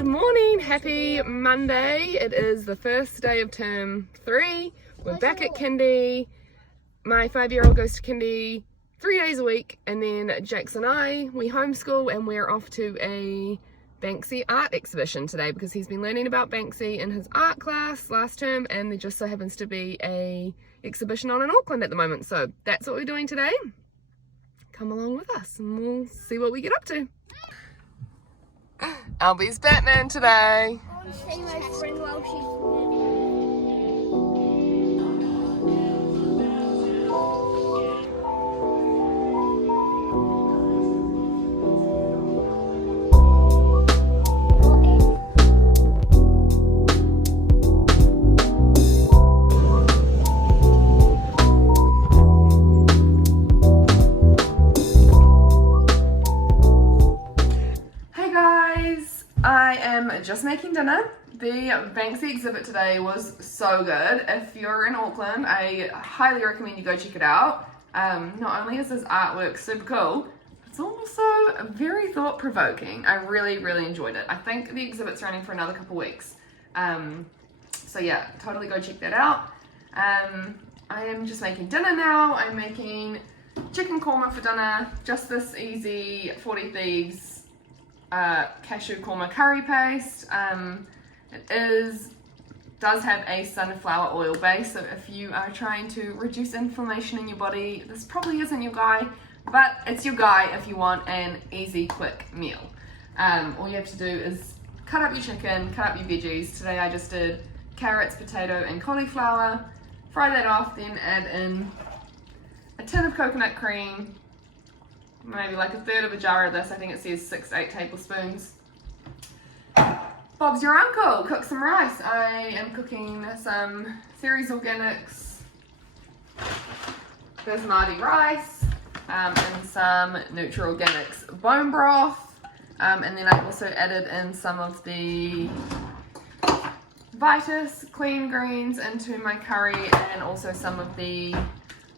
Good morning, happy Monday. It is the first day of term 3. We're back at kindy. My 5-year-old goes to kindy 3 days a week, and then Jax and we homeschool, and we're off to a Banksy art exhibition today because he's been learning about Banksy in his art class last term, and there just so happens to be a exhibition on in Auckland at the moment. So that's what we're doing today. Come along with us and we'll see what we get up to. Albie's Batman today. See my friend while she's I am just making dinner. The Banksy exhibit today was so good. If you're in Auckland, I highly recommend you go check it out. Not only is his artwork super cool, it's also very thought-provoking. I really enjoyed it. I think the exhibit's running for another couple weeks. So yeah, totally go check that out. I am just making dinner now. I'm making chicken korma for dinner. Just this easy 40 Thieves cashew korma curry paste. It does have a sunflower oil base, so if you are trying to reduce inflammation in your body, this probably isn't your guy, but it's your guy if you want an easy, quick meal. All you have to do is cut up your chicken, cut up your veggies. Today I just did carrots, potato, and cauliflower. Fry that off, then add in a tin of coconut cream, maybe like a third of a jar of this. I think it says 6-8 tablespoons. Bob's your uncle. Cook some rice. I am cooking some Ceres Organics basmati rice and some Nutri Organics bone broth. And then I also added in some of the Vitus clean greens into my curry, and also some of the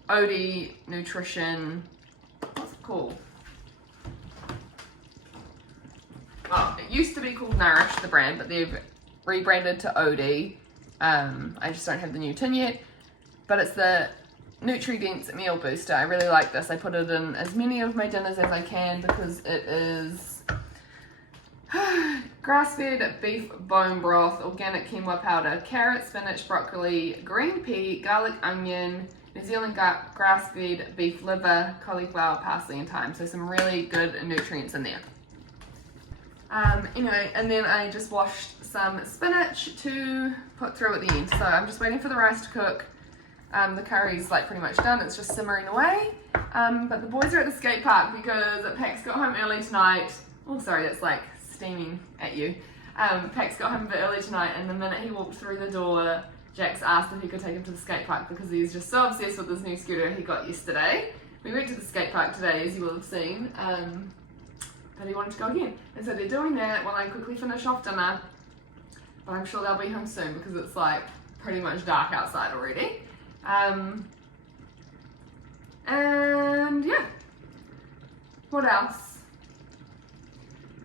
OD nutrition. What's it called? Well, it used to be called Nourish, the brand, but they've rebranded to OD. I just don't have the new tin yet, but it's the Nutri-Dense Meal Booster. I really like this. I put it in as many of my dinners as I can because it is grass-fed beef bone broth, organic quinoa powder, carrot, spinach, broccoli, green pea, garlic, onion, New Zealand grass-fed beef liver, cauliflower, parsley, and thyme. So some really good nutrients in there. Anyway, and then I just washed some spinach to put through at the end. So I'm just waiting for the rice to cook. The curry's like pretty much done. It's just simmering away. But the boys are at the skate park because Pax got home early tonight. Oh, sorry, that's like steaming at you. Pax got home a bit early tonight, and the minute he walked through the door, Jax asked if he could take him to the skate park because he's just so obsessed with this new scooter he got yesterday. We went to the skate park today, as you will have seen, but he wanted to go again. And so they're doing that while I quickly finish off dinner, but I'm sure they'll be home soon because it's like pretty much dark outside already. And yeah, what else?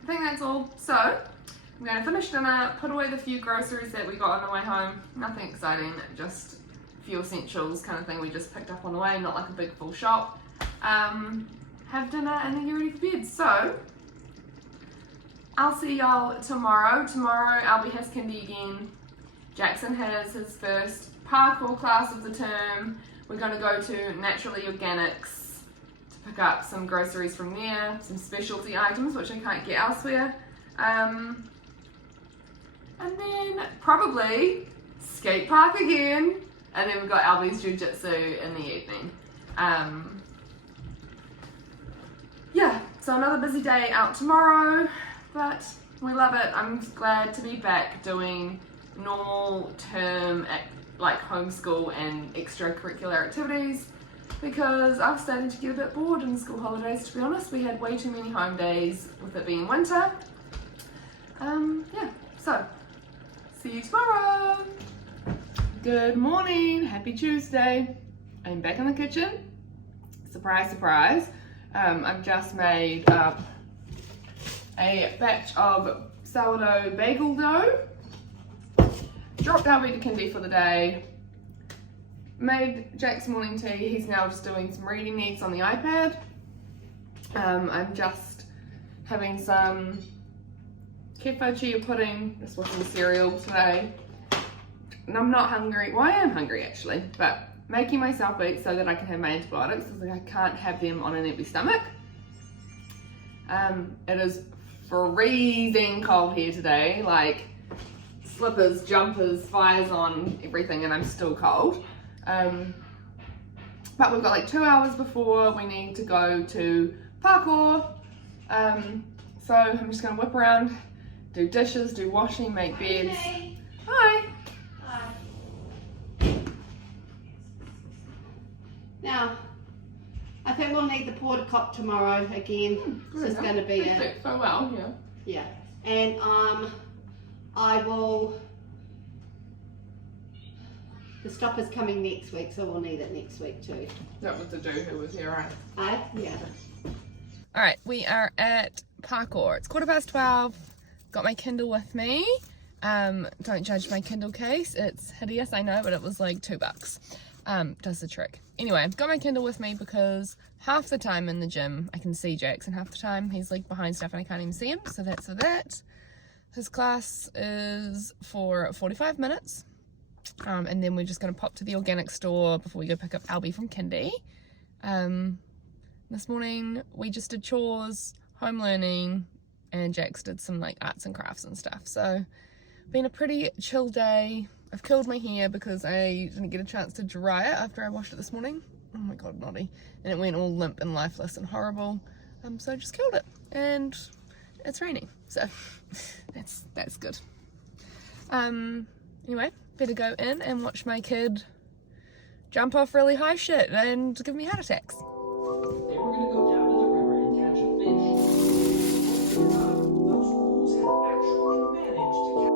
I think that's all. So I'm going to finish dinner, put away the few groceries that we got on the way home. Nothing exciting, just a few essentials kind of thing we just picked up on the way, not like a big full shop. Have dinner and then get ready for bed. So I'll see y'all tomorrow. Tomorrow Albie has kindy again. Jackson has his first parkour class of the term. We're going to go to Naturally Organics to pick up some groceries from there, some specialty items which I can't get elsewhere. And then probably skate park again, and then we've got Albie's jiu-jitsu in the evening. Yeah, so another busy day out tomorrow, but we love it. I'm glad to be back doing normal term like homeschool and extracurricular activities, because I was starting to get a bit bored in the school holidays, to be honest. We had way too many home days with it being winter. Yeah, so see you tomorrow. Good morning, happy Tuesday. I'm back in the kitchen. Surprise, surprise. I've just made up a batch of sourdough bagel dough. Dropped Albie to kindy for the day. Made Jack's morning tea. He's now just doing some reading needs on the iPad. I'm just having some kefir chia pudding, just watching cereal today. And I'm not hungry. Well, I am hungry actually, but making myself eat so that I can have my antibiotics because I can't have them on an empty stomach. It is freezing cold here today, like slippers, jumpers, fires on, everything, and I'm still cold. But we've got like 2 hours before we need to go to parkour. So I'm just gonna whip around, do dishes, do washing, make beds. Hey. Hi. Hi. Now, I think we'll need the porta cop tomorrow again. So it's going to be so well, yeah. yeah. And I will. The stopper's coming next week, so we'll need it next week too. That was the dude who was here, right? Yeah. All right, we are at parkour. It's 12:15. Got my Kindle with me. Don't judge my Kindle case. It's hideous, I know, but it was like $2. Does the trick. Anyway, I've got my Kindle with me because half the time in the gym I can see Jackson, half the time he's like behind stuff and I can't even see him. So that's for that. His class is for 45 minutes. And then we're just going to pop to the organic store before we go pick up Albie from kindy. This morning we just did chores, home learning, and Jax did some like arts and crafts and stuff. So been a pretty chill day. I've curled my hair because I didn't get a chance to dry it after I washed it this morning. Oh my god, naughty. And it went all limp and lifeless and horrible. So I just curled it, and it's raining, so that's good. Anyway, better go in and watch my kid jump off really high shit and give me heart attacks. They were going to go down to the river and catch a fish. Believe it or not, those fools had actually managed to catch.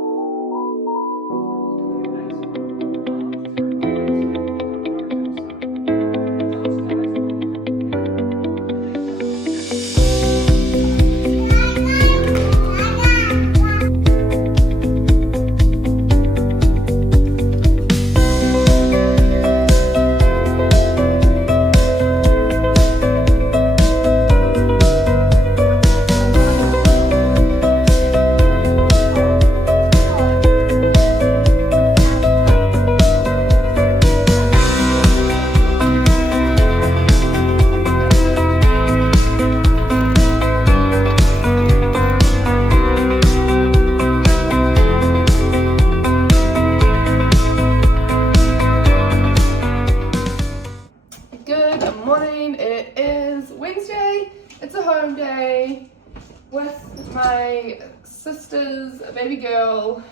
With my sister's baby girl,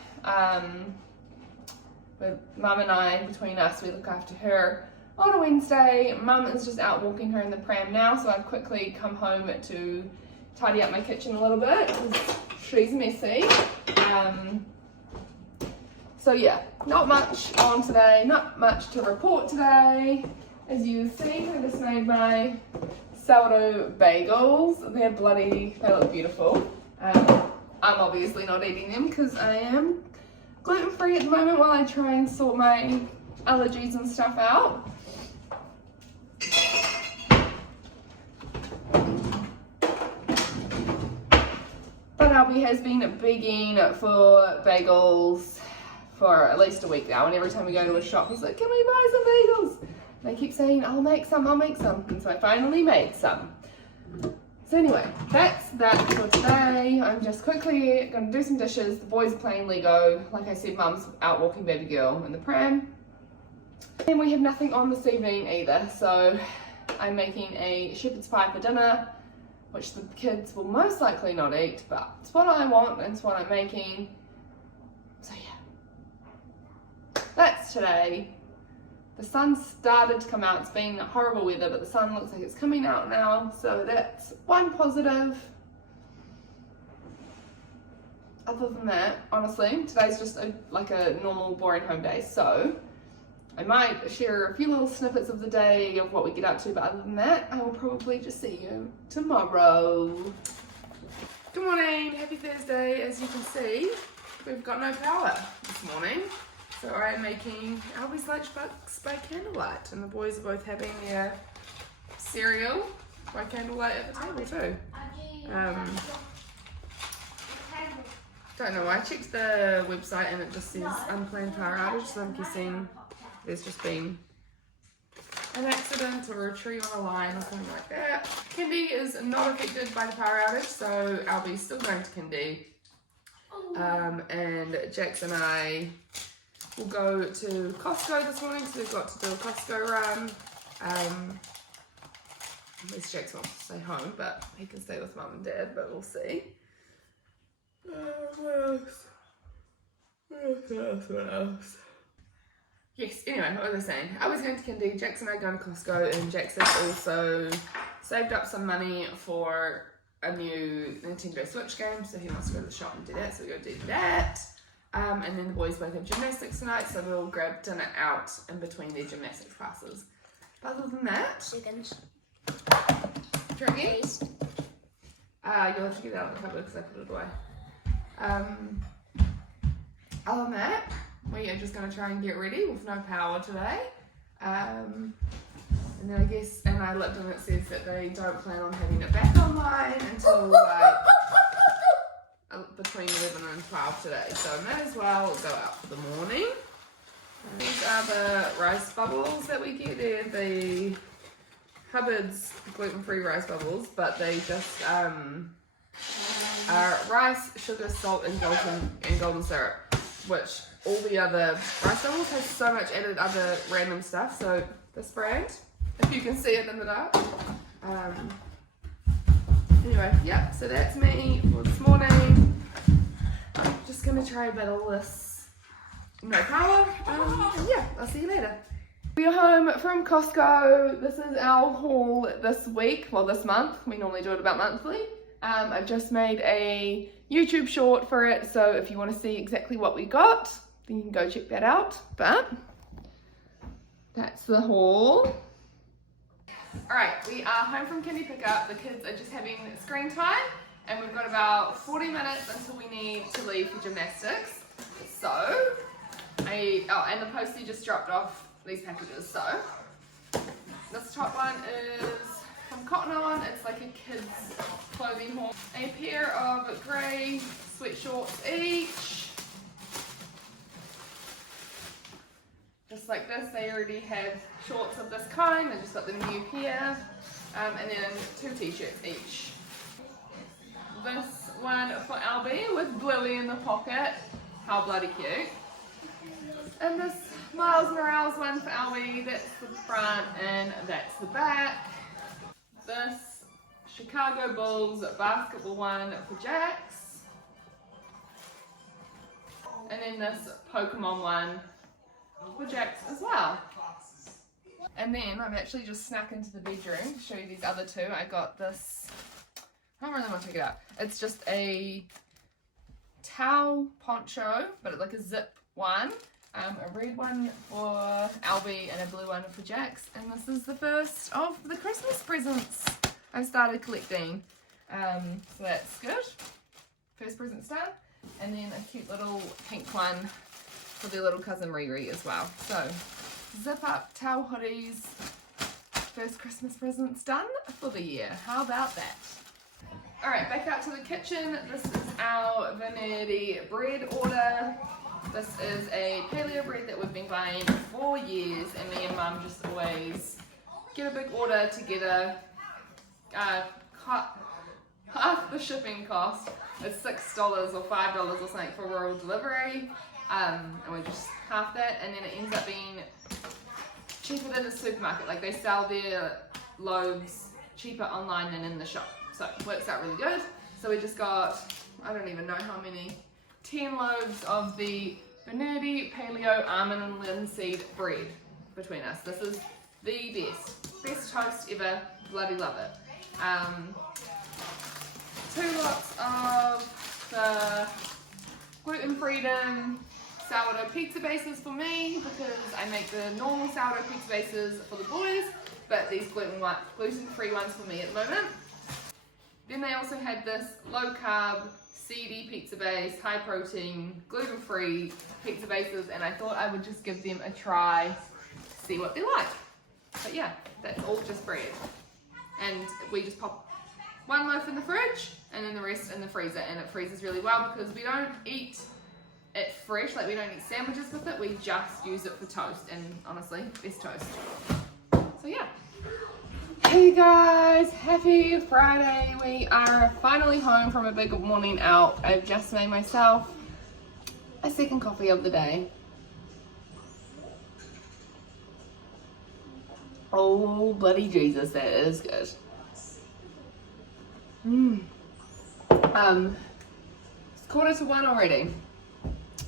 with mum and I, between us, we look after her on a Wednesday. Mum is just out walking her in the pram now, so I've quickly come home to tidy up my kitchen a little bit because she's messy. So yeah, not much on today, not much to report today. As you see, I just made my sourdough bagels. They're bloody, they look beautiful. I'm obviously not eating them because I am gluten-free at the moment while I try and sort my allergies and stuff out. But Albie has been begging for bagels for at least a week now, and every time we go to a shop he's like, can we buy some bagels? And I keep saying, I'll make some, and so I finally made some. So anyway, that's that for today. I'm just quickly gonna do some dishes. The boys are playing Lego. Like I said, Mum's out walking baby girl in the pram. And we have nothing on this evening either, so I'm making a shepherd's pie for dinner, which the kids will most likely not eat, but it's what I want and it's what I'm making. So yeah, that's today. The sun started to come out. It's been horrible weather, but the sun looks like it's coming out now, so that's one positive. Other than that, honestly, today's just like a normal boring home day, so I might share a few little snippets of the day of what we get up to, but other than that, I will probably just see you tomorrow. Good morning, happy Thursday. As you can see, we've got no power this morning. So I'm making Albie's lunchbox by candlelight, and the boys are both having their cereal by candlelight at the table too. Don't know, I checked the website and it just says unplanned power outage, so I'm guessing there's just been an accident or a tree on a line or something like that. Kindy is not affected by the power outage, so Albie's still going to Kindy. And Jax and I will go to Costco this morning, so we've got to do a Costco run. Unless Jax wants to stay home, but he can stay with Mum and Dad, but we'll see. What else? Yes, anyway, what was I saying? I was going to Kindy, Jax and I going to Costco, and Jax has also saved up some money for a new Nintendo Switch game, so he wants to go to the shop and do that, so we'll go do that. And then the boys both have gymnastics tonight, so we'll grab dinner out in between their gymnastics classes. But other than that... Chickens. Drinking? You'll have to get that out of the cupboard because I put it away. Other than that, we are just going to try and get ready with no power today. And then I guess, and I looked and it says that they don't plan on having it back online until like between 11 and 12 today. So I may as well go out for the morning. And these are the rice bubbles that we get. They're the Hubbard's gluten-free rice bubbles, but they just are rice, sugar, salt, and golden syrup, which all the other rice bubbles have so much added other random stuff. So this brand, if you can see it in the dark. Anyway, yeah, so that's me for this morning. I'm just gonna try and battle this no power. And yeah, I'll see you later. We are home from Costco. This is our haul this week, well this month. We normally do it about monthly. I've just made a YouTube short for it, so if you want to see exactly what we got, then you can go check that out. But that's the haul. Alright, we are home from kindy pickup. The kids are just having screen time, and we've got about 40 minutes until we need to leave for gymnastics. So, and the postie just dropped off these packages. So, this top one is from Cotton On. It's like a kid's clothing haul. A pair of grey sweatshorts each. Just like this, they already have shorts of this kind. They just got the new pair. And then 2 t-shirts each. This one for Albie with Bluey in the pocket. How bloody cute. And this Miles Morales one for Albie. That's the front and that's the back. This Chicago Bulls basketball one for Jax. And then this Pokemon one for Jax as well. And then I've actually just snuck into the bedroom to show you these other two. I got this, I don't really want to take it out. It's just a towel poncho, but like a zip one. A red one for Albie and a blue one for Jax. And this is the first of the Christmas presents I've started collecting. So that's good. First present's done. And then a cute little pink one for their little cousin Riri as well. So, zip up towel hoodies. First Christmas presents done for the year. How about that? Alright, back out to the kitchen. This is our Venerdi bread order. This is a paleo bread that we've been buying for years, and me and Mum just always get a big order together. Cut half the shipping cost. It's $6 or $5 or something for rural delivery, and we just half that, and then it ends up being cheaper than the supermarket. Like they sell their loaves cheaper online than in the shop, so it works out really good. So we just got, I don't even know how many, 10 loaves of the Venerdi Paleo Almond and Linseed bread between us. This is the best toast ever. Bloody love it. 2 lots of the gluten freedom sourdough pizza bases for me, because I make the normal sourdough pizza bases for the boys, but these gluten-free ones for me at the moment. Then they also had this low carb, seedy pizza base, high protein, gluten-free pizza bases, and I thought I would just give them a try, see what they're like. But yeah, that's all just bread. And we just pop one loaf in the fridge and then the rest in the freezer, and it freezes really well because we don't eat it fresh, like we don't eat sandwiches with it, we just use it for toast, and honestly, best toast. So yeah. Hey guys, happy Friday. We are finally home from a big morning out. I've just made myself a second coffee of the day. Oh bloody Jesus, that is good. It's 1:45 already,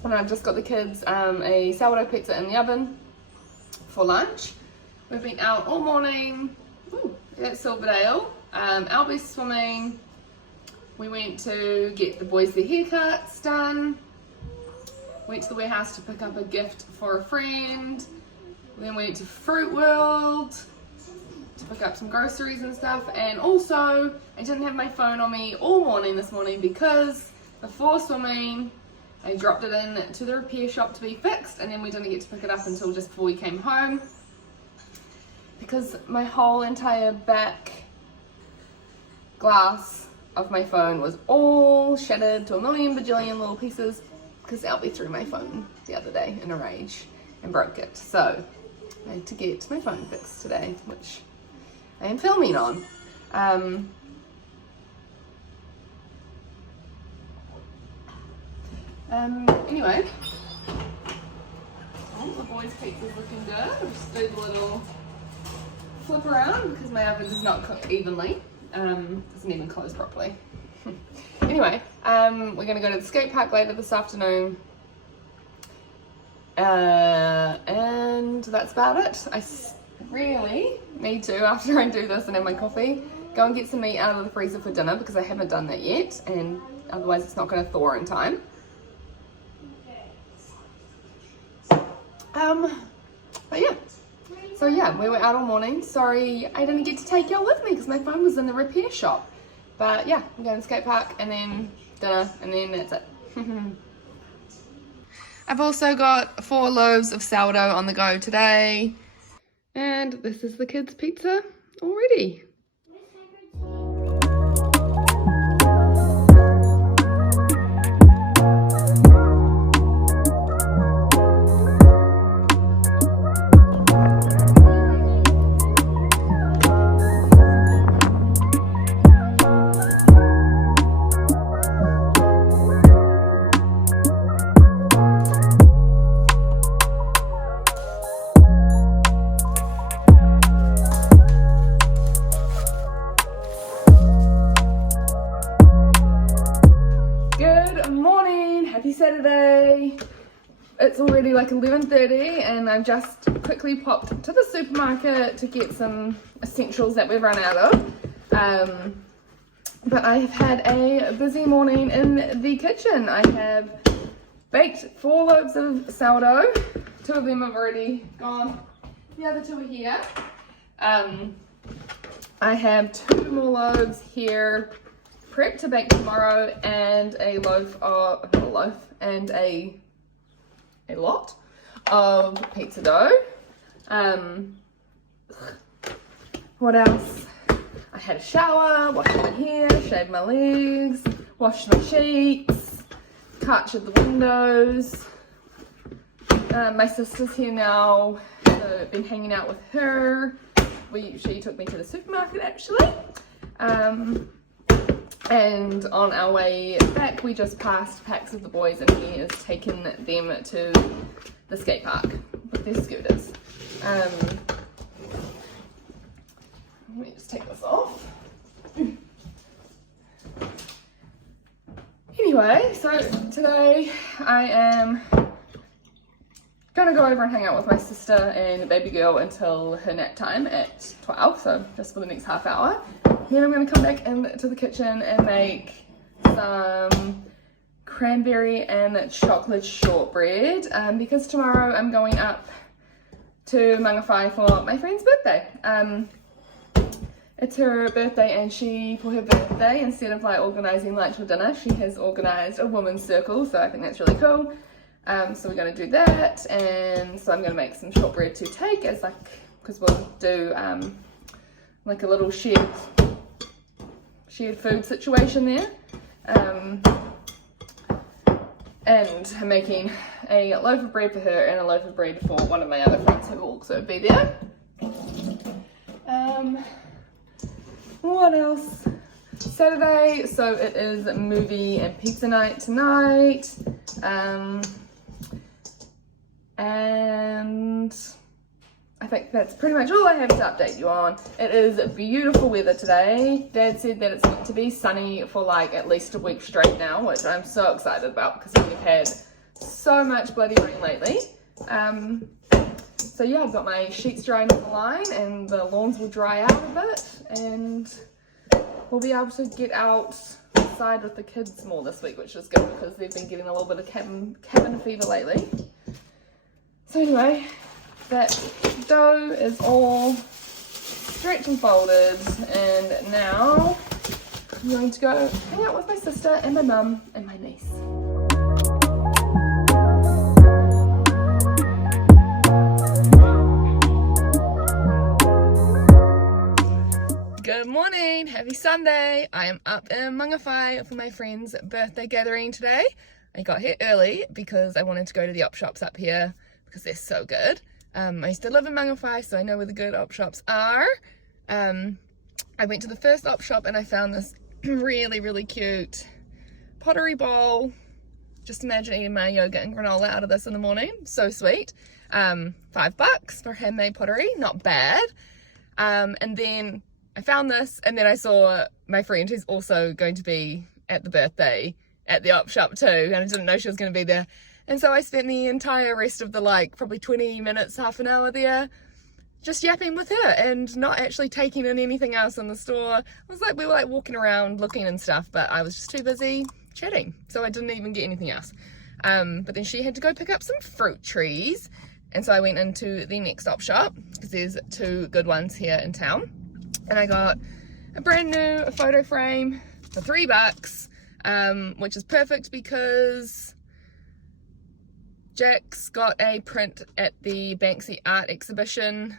and I've just got the kids a sourdough pizza in the oven for lunch. We've been out all morning. Ooh, that's Silverdale. Albie's swimming. We went to get the boys their haircuts done. Went to the warehouse to pick up a gift for a friend. Then went to Fruit World to pick up some groceries and stuff. And also, I didn't have my phone on me all morning this morning because before swimming, I dropped it in to the repair shop to be fixed, and then we didn't get to pick it up until just before we came home because my whole entire back glass of my phone was all shattered to a million bajillion little pieces because Albie threw my phone the other day in a rage and broke it. So I had to get my phone fixed today, which I am filming on. Anyway, the boys' pizza's looking good. I'll just do the little flip around because my oven does not cook evenly. Doesn't even close properly. Anyway, we're gonna go to the skate park later this afternoon. And that's about it. I really need to, after I do this and have my coffee, go and get some meat out of the freezer for dinner because I haven't done that yet, and otherwise it's not going to thaw in time. But yeah, so yeah, we were out all morning. Sorry I didn't get to take y'all with me because my phone was in the repair shop. But yeah, I'm going to the skate park and then dinner, and then that's it. I've also got 4 loaves of sourdough on the go today. And this is the kids' pizza already. Saturday. It's already like 11:30 and I've just quickly popped to the supermarket to get some essentials that we've run out of. But I have had a busy morning in the kitchen. I have baked 4 loaves of sourdough. 2 of them have already gone. The other 2 are here. I have 2 more loaves here prepped to bake tomorrow, and a lot of pizza dough. What else? I had a shower, washed my hair, shaved my legs, washed my sheets, carpeted the windows. My sister's here now, so I've been hanging out with her. She took me to the supermarket actually. And on our way back, we just passed packs of the boys, and he has taken them to the skate park with their scooters. Let me just take this off. Anyway, so today I am gonna go over and hang out with my sister and baby girl until her nap time at 12, so just for the next half hour. Then I'm going to come back into the kitchen and make some cranberry and chocolate shortbread because tomorrow I'm going up to Mangawhai for my friend's birthday. it's her birthday, and for her birthday, instead of like organising lunch or dinner, she has organised a women's circle, so I think that's really cool. So we're going to do that, and so I'm going to make some shortbread to take as like, because we'll do like a little shared food situation there. And I'm making a loaf of bread for her and a loaf of bread for one of my other friends who will also be there. What else? Saturday, so it is movie and pizza night tonight. And I think that's pretty much all I have to update you on. It is beautiful weather today. Dad said that it's meant to be sunny for like at least a week straight now, which I'm so excited about because we've had so much bloody rain lately. So yeah, I've got my sheets drying on the line, and the lawns will dry out a bit, and we'll be able to get outside with the kids more this week, which is good because they've been getting a little bit of cabin fever lately. So anyway, that dough is all stretched and folded, and now I'm going to go hang out with my sister and my mum and my niece. Good morning, happy Sunday. I am up in Mangawhai for my friend's birthday gathering today. I got here early because I wanted to go to the op shops up here because they're so good. I used to live in Mangawhai, so I know where the good op shops are. I went to the first op shop and I found this really cute pottery bowl. Just imagine eating my yogurt and granola out of this in the morning. So sweet. $5 for handmade pottery, not bad. And then I found this, and then I saw my friend who's also going to be at the birthday at the op shop too, and I didn't know she was going to be there. And so I spent the entire rest of the probably 20 minutes, half an hour there, just yapping with her and not actually taking in anything else in the store. We were walking around looking and stuff, but I was just too busy chatting, so I didn't even get anything else. But then she had to go pick up some fruit trees, and so I went into the next op shop because there's two good ones here in town. And I got a brand new photo frame for $3, which is perfect because Jack's got a print at the Banksy art exhibition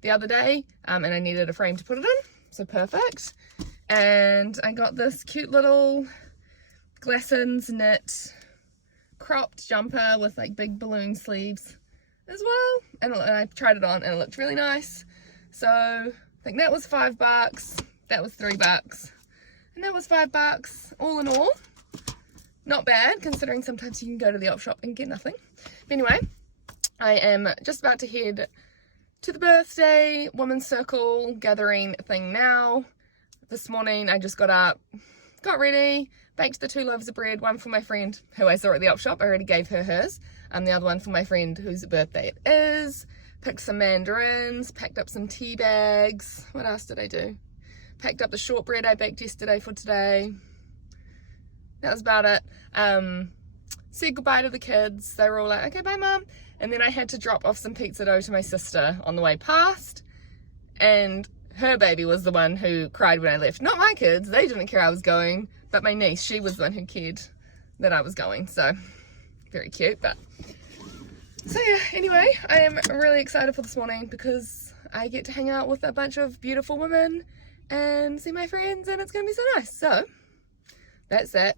the other day, and I needed a frame to put it in, so perfect. And I got this cute little Glassons knit cropped jumper with big balloon sleeves as well, and I tried it on and it looked really nice. So I think that was $5, that was $3, and that was $5 all in all. Not bad, considering sometimes you can go to the op shop and get nothing. But anyway, I am just about to head to the birthday women's circle gathering thing now. This morning I just got up, got ready, baked the 2 loaves of bread, one for my friend who I saw at the op shop. I already gave her hers, the other one for my friend whose birthday it is. Picked some mandarins, packed up some tea bags. What else did I do? Packed up the shortbread I baked yesterday for today. That was about it. Said goodbye to the kids. They were all like, okay, bye mum. And then I had to drop off some pizza dough to my sister on the way past. And her baby was the one who cried when I left. Not my kids, they didn't care I was going. But my niece, she was the one who cared that I was going. So, very cute, but... So yeah, anyway, I am really excited for this morning because I get to hang out with a bunch of beautiful women and see my friends, and it's going to be so nice. So, that's it.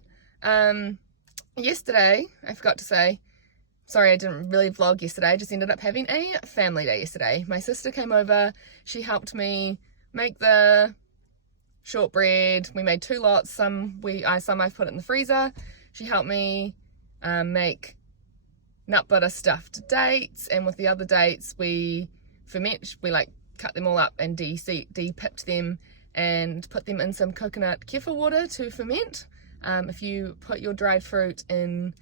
Yesterday, I forgot to say, sorry I didn't really vlog yesterday, I just ended up having a family day yesterday. My sister came over, she helped me make the shortbread. We made 2 lots, some I've put it in the freezer. She helped me make nut butter stuffed dates, and with the other dates we cut them all up and de-pipped them and put them in some coconut kefir water to ferment. If you put your dried fruit in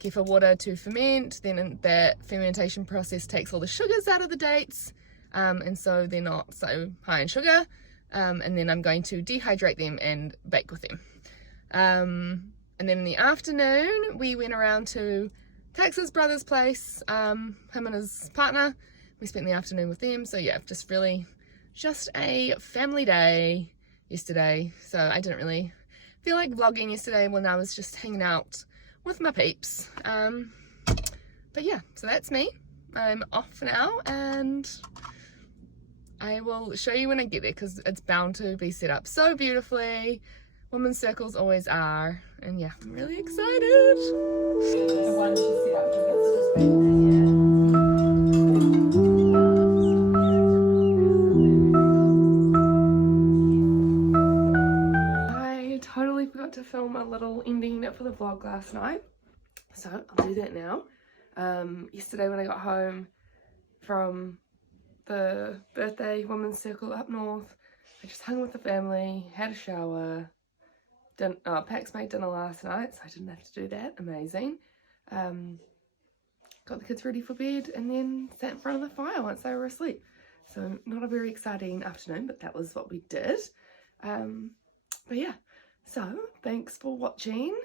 kefir water to ferment, then that fermentation process takes all the sugars out of the dates, and so they're not so high in sugar. And then I'm going to dehydrate them and bake with them. And then in the afternoon we went around to Tex's brother's place, him and his partner. We spent the afternoon with them, so yeah, just really just a family day yesterday, so I didn't really feel like vlogging yesterday when I was just hanging out with my peeps. But yeah, so that's me. I'm off now and I will show you when I get there because it's bound to be set up so beautifully. Women's circles always are, and yeah, I'm really excited. The one she set up I totally forgot to film a little ending for the vlog last night, so I'll do that now. Yesterday when I got home from the birthday women's circle up north, I just hung with the family, had a shower. Pax made dinner last night, so I didn't have to do that. Amazing. Got the kids ready for bed and then sat in front of the fire once they were asleep. So not a very exciting afternoon, but that was what we did. But yeah, so thanks for watching.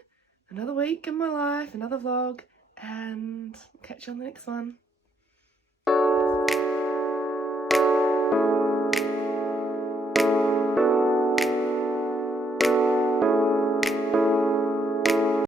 Another week in my life, another vlog, and catch you on the next one.